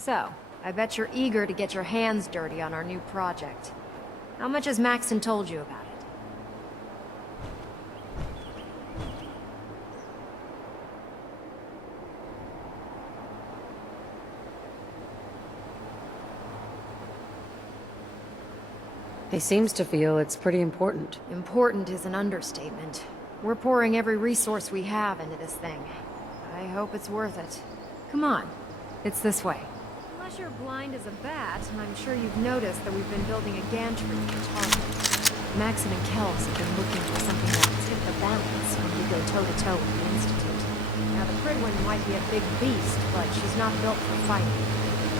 So, I bet you're eager to get your hands dirty on our new project. How much has Maxon told you about it? He seems to feel it's pretty important. Important is an understatement. We're pouring every resource we have into this thing. I hope it's worth it. Come on. It's this way. Unless you're blind as a bat, I'm sure you've noticed that we've been building a gantry for target. Maxon and Kells have been looking for something that will tip the balance when we go toe-to-toe with the Institute. Now, the Prydwen might be a big beast, but she's not built for fighting.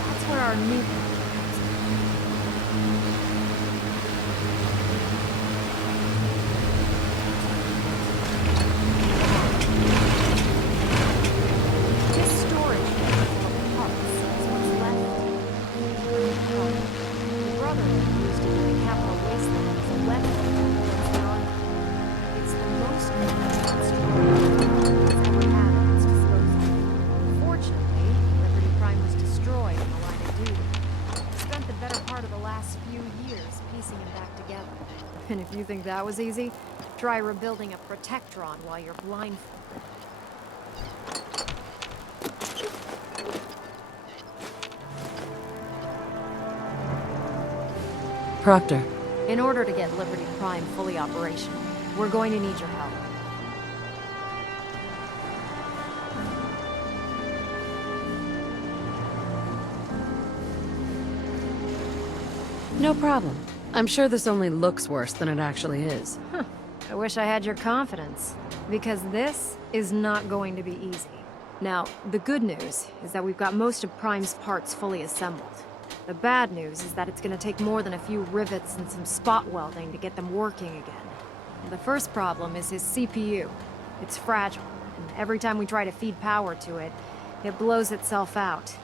That's where our new project comes in. This storage unit full of parts is what's left. My brother used it in the capital wasteland as a weapon against the army. It's the most complex storage it's ever had at its disposal. Fortunately, Liberty Prime was destroyed in the line of duty. I spent the better part of the last few years piecing it back together. And if you think that was easy, try rebuilding a Protectron while you're blindfolded. Proctor, In order to get Liberty Prime fully operational, we're going to need your help. no problem. I'm sure this only looks worse than it actually is. I wish I had your confidence, because this is not going to be easy. Now, the good news is that we've got most of Prime's parts fully assembled. The bad news is that it's going to take more than a few rivets and some spot welding to get them working again. And the first problem is his CPU. It's fragile, and every time we try to feed power to it, it blows itself out.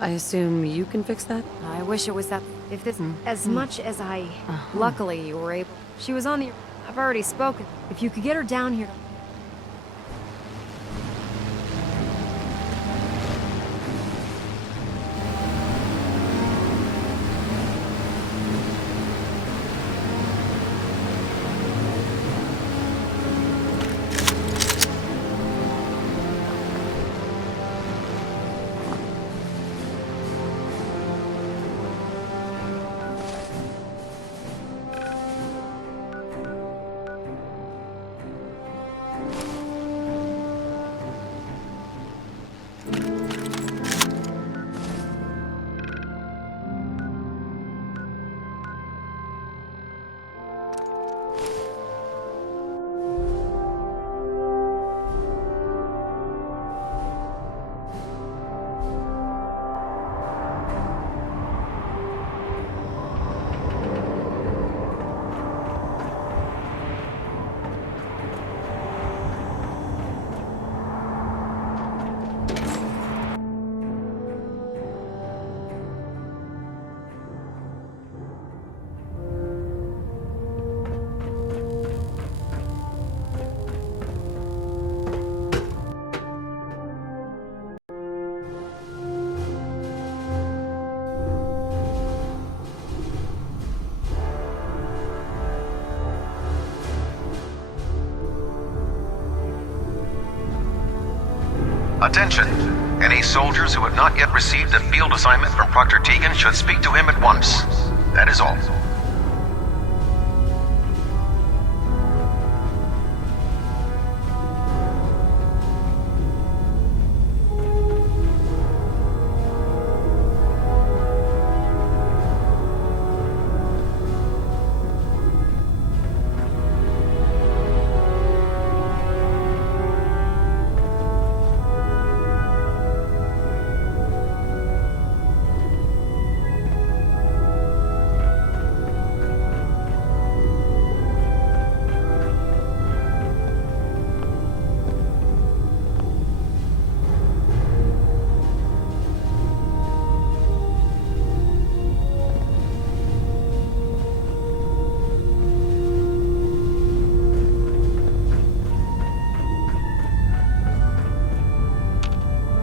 I assume you can fix that? I wish it was that. If this, as much as I, luckily you were able. She was on the. I've already spoken. If you could get her down here. Attention! Any soldiers who have not yet received a field assignment from Proctor Tegan should speak to him at once. That is all.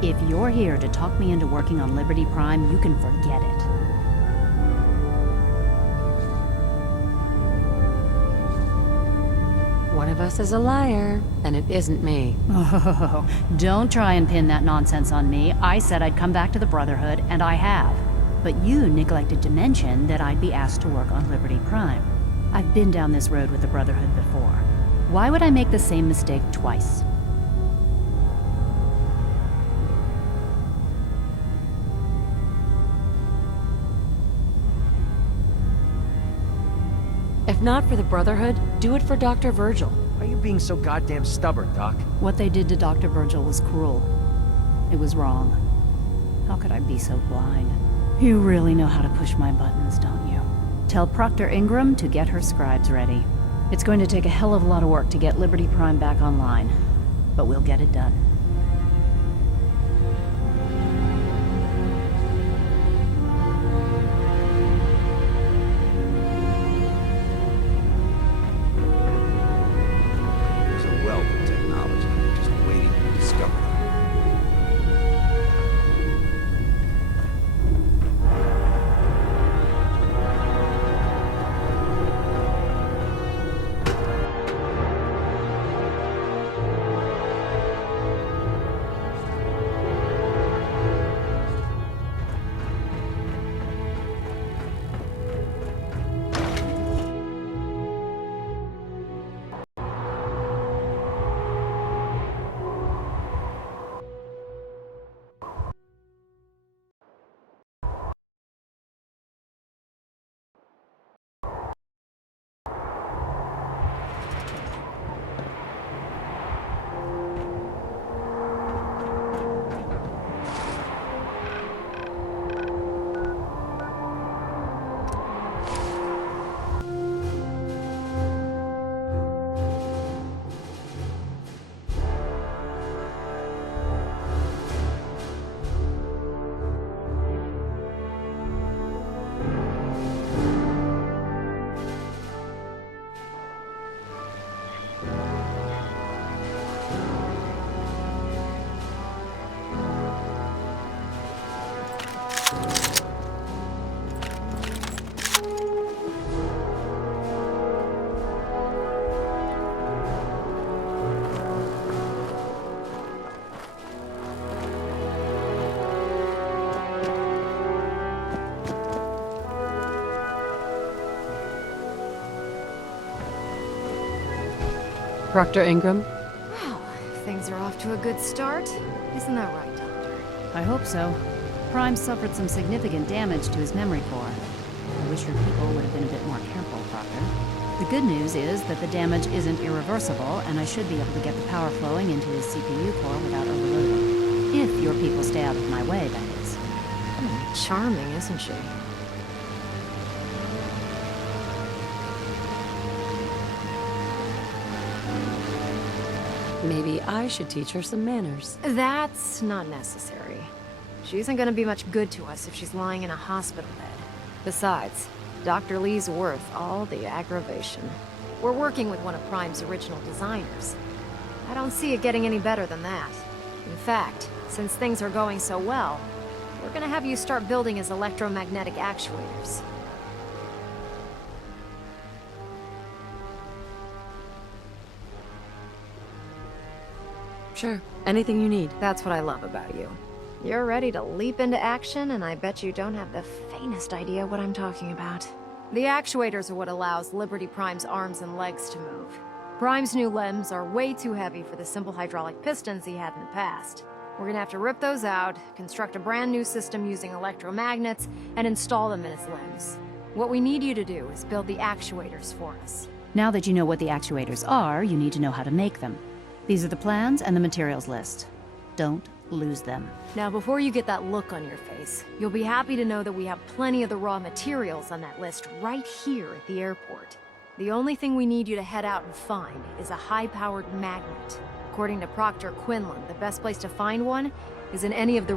If you're here to talk me into working on Liberty Prime, you can forget it. One of us is a liar, and it isn't me. Oh, don't try and pin that nonsense on me. I said I'd come back to the Brotherhood, and I have. But you neglected to mention that I'd be asked to work on Liberty Prime. I've been down this road with the Brotherhood before. Why would I make the same mistake twice? If not for the Brotherhood, do it for Dr. Virgil. Why are you being so goddamn stubborn, Doc? What they did to Dr. Virgil was cruel. It was wrong. How could I be so blind? You really know how to push my buttons, don't you? Tell Proctor Ingram to get her scribes ready. It's going to take a hell of a lot of work to get Liberty Prime back online, but we'll get it done. There's a wealth of technology just waiting to be discovered. Proctor Ingram? Well, things are off to a good start. Isn't that right, Doctor? I hope so. Prime suffered some significant damage to his memory core. I wish your people would have been a bit more careful, Proctor. The good news is that the damage isn't irreversible, and I should be able to get the power flowing into his CPU core without overloading. If your people stay out of my way, that is. Charming, isn't she? Maybe I should teach her some manners. That's not necessary. She isn't gonna be much good to us if she's lying in a hospital bed. Besides, Dr. Lee's worth all the aggravation. We're working with one of Prime's original designers. I don't see it getting any better than that. In fact, since things are going so well, we're gonna have you start building his electromagnetic actuators. Sure, anything you need. That's what I love about you. You're ready to leap into action, and I bet you don't have the faintest idea what I'm talking about. The actuators are what allows Liberty Prime's arms and legs to move. Prime's new limbs are way too heavy for the simple hydraulic pistons he had in the past. We're gonna have to rip those out, construct a brand new system using electromagnets, and install them in his limbs. What we need you to do is build the actuators for us. Now that you know what the actuators are, you need to know how to make them. These are the plans and the materials list. Don't lose them. Now, before you get that look on your face, you'll be happy to know that we have plenty of the raw materials on that list right here at the airport. The only thing we need you to head out and find is a high-powered magnet. According to Proctor Quinlan, the best place to find one is in any of the